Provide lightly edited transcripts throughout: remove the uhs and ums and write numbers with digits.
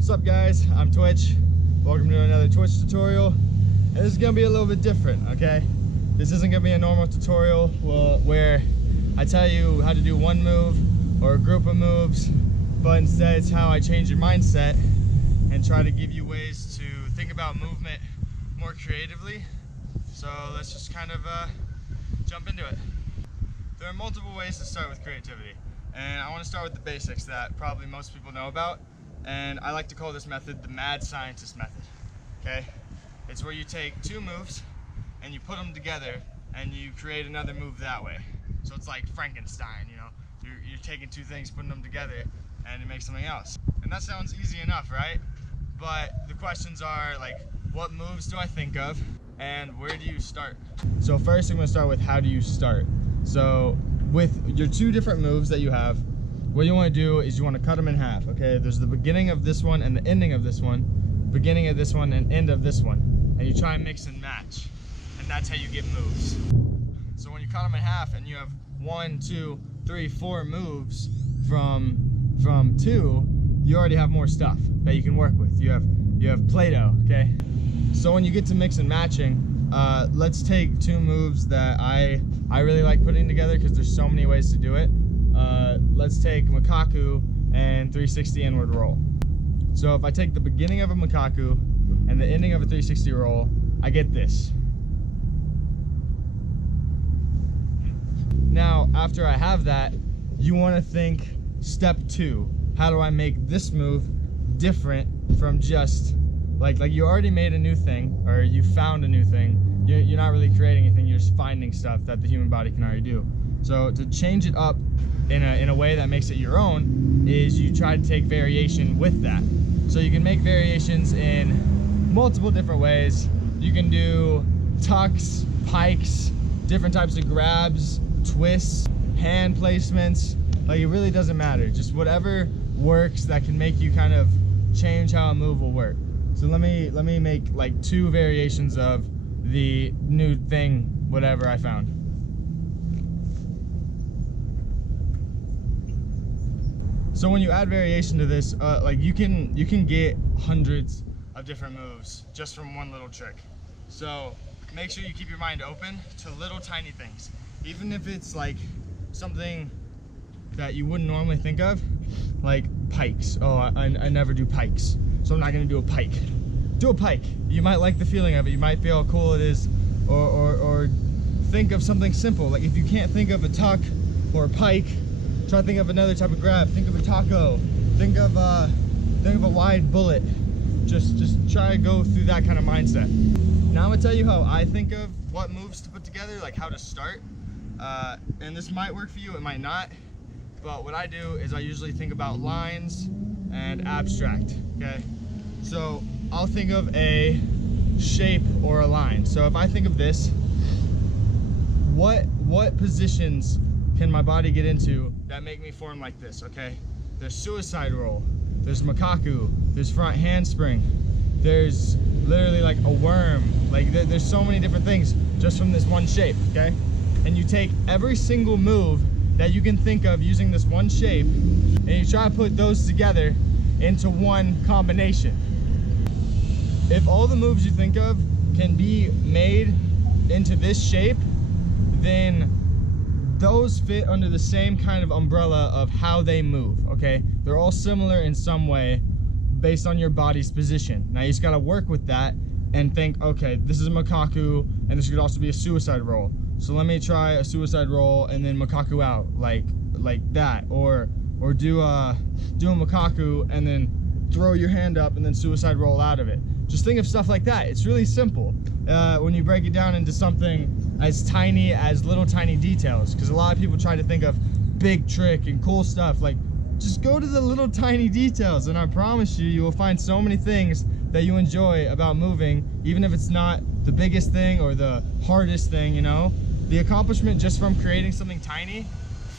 What's up guys, I'm Twitch. Welcome to another Twitch tutorial. And this is gonna be a little bit different, okay? This isn't gonna be a normal tutorial where I tell you how to do one move or a group of moves, but instead it's how I change your mindset and try to give you ways to think about movement more creatively. So let's just kind of jump into it. There are multiple ways to start with creativity, and I want to start with the basics that probably most people know about, and I like to call this method the mad scientist method. Okay, it's where you take two moves and you put them together and you create another move that way. So it's like Frankenstein, you know, you're taking two things, putting them together, and it makes something else. And that sounds easy enough, right? But the questions are like, what moves do I think of and where do you start? So first I'm going to start with how do you start. So with your two different moves that you have, what you want to do is you want to cut them in half, okay? There's the beginning of this one and the ending of this one, beginning of this one and end of this one, and you try and mix and match, and that's how you get moves. So when you cut them in half and you have 1, 2, 3, 4 moves from two, you already have more stuff that you can work with. You have Play-Doh, okay? So when you get to mix and matching, let's take two moves that I really like putting together because there's so many ways to do it. Let's take Makaku and 360 inward roll. So if I take the beginning of a Makaku and the ending of a 360 roll, I get this. Now, after I have that, you want to think step 2. How do I make this move different from just like you already made a new thing, or you found a new thing. You're not really creating anything, you're just finding stuff that the human body can already do. So to change it up in a way that makes it your own is you try to take variation with that. So you can make variations in multiple different ways. You can do tucks, pikes, different types of grabs, twists, hand placements. Like, it really doesn't matter. Just whatever works that can make you kind of change how a move will work. So let me make like 2 variations of the new thing, whatever I found. So when you add variation to this, like you can get hundreds of different moves just from one little trick. So make sure you keep your mind open to little tiny things, even if it's like something that you wouldn't normally think of, like pikes. Oh, I never do pikes, so I'm not gonna do a pike. Do a pike. You might like the feeling of it. You might feel how cool it is, or think of something simple. Like if you can't think of a tuck or a pike, try to think of another type of grab. Think of a taco. Think of a wide bullet. Just try to go through that kind of mindset. Now I'm gonna tell you how I think of what moves to put together, like how to start. And this might work for you, it might not. But what I do is I usually think about lines and abstract, okay? So I'll think of a shape or a line. So if I think of this, what positions can my body get into that make me form like this, okay? There's suicide roll, there's Makaku, there's front handspring, there's literally like a worm. Like there's so many different things just from this one shape, okay? And you take every single move that you can think of using this one shape, and you try to put those together into one combination. If all the moves you think of can be made into this shape, then those fit under the same kind of umbrella of how they move, okay? They're all similar in some way based on your body's position. Now you just gotta work with that and think, okay, this is a Makaku, and this could also be a suicide roll. So let me try a suicide roll and then Makaku out, like that, or do a Makaku and then throw your hand up and then suicide roll out of it. Just think of stuff like that. It's really simple when you break it down into something as tiny as little tiny details, because a lot of people try to think of big trick and cool stuff. Like, just go to the little tiny details, and I promise you will find so many things that you enjoy about moving, even if it's not the biggest thing or the hardest thing, you know? The accomplishment just from creating something tiny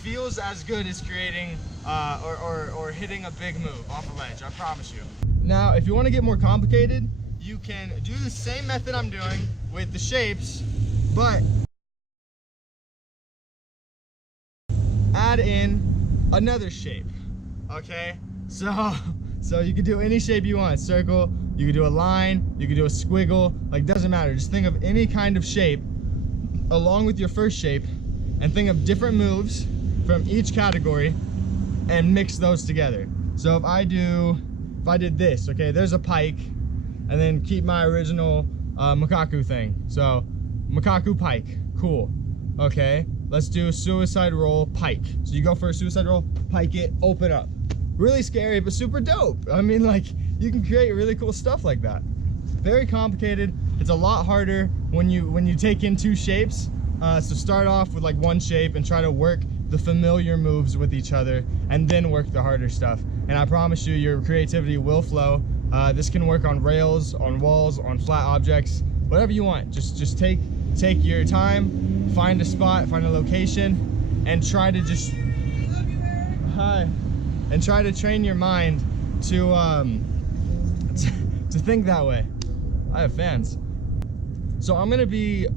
feels as good as creating or hitting a big move off a ledge, I promise you. Now, if you want to get more complicated, you can do the same method I'm doing with the shapes, but add in another shape, okay? So So you could do any shape you want. Circle, you could do a line, you could do a squiggle, like doesn't matter. Just think of any kind of shape along with your first shape and think of different moves from each category and mix those together. So if I did this, okay, there's a pike, and then keep my original Makaku thing. So Makaku pike, cool. Okay, let's do suicide roll pike. So you go for a suicide roll, pike it, open up. Really scary, but super dope. I mean, like, you can create really cool stuff like that. Very complicated. It's a lot harder when you take in two shapes. So start off with like one shape and try to work the familiar moves with each other, and then work the harder stuff. And I promise you, your creativity will flow. This can work on rails, on walls, on flat objects, whatever you want. Just take your time, find a spot, find a location, and try to just and try to train your mind to think that way. I have fans. So I'm gonna be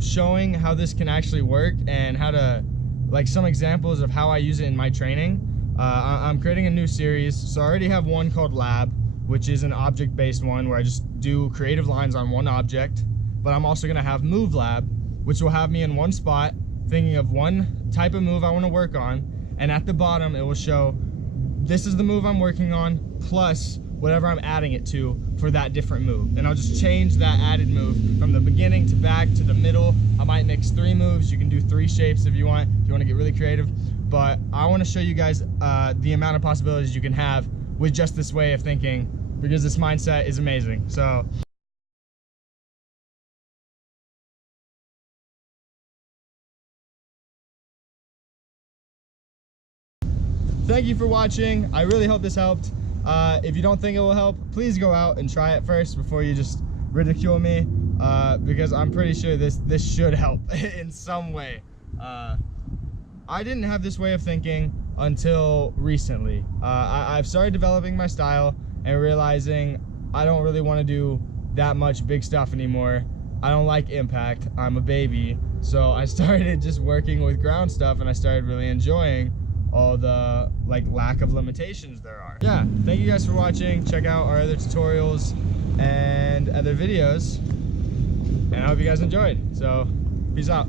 showing how this can actually work and how to, like, some examples of how I use it in my training. I'm creating a new series. So I already have one called Lab, which is an object-based one where I just do creative lines on one object. But I'm also gonna have Move Lab, which will have me in one spot thinking of one type of move I wanna work on, and at the bottom it will show this is the move I'm working on plus whatever I'm adding it to for that different move. And I'll just change that added move from the beginning to back to the middle. I might mix 3 moves. You can do 3 shapes if you want to get really creative. But I want to show you guys the amount of possibilities you can have with just this way of thinking, because this mindset is amazing. So thank you for watching. I really hope this helped. If you don't think it will help, please go out and try it first before you just ridicule me, because I'm pretty sure this should help in some way. I didn't have this way of thinking until recently. I've started developing my style and realizing I don't really want to do that much big stuff anymore. I don't like impact. I'm a baby. So I started just working with ground stuff, and I started really enjoying all the lack of limitations there are. Yeah, thank you guys for watching. Check out our other tutorials and other videos, and I hope you guys enjoyed. So peace out.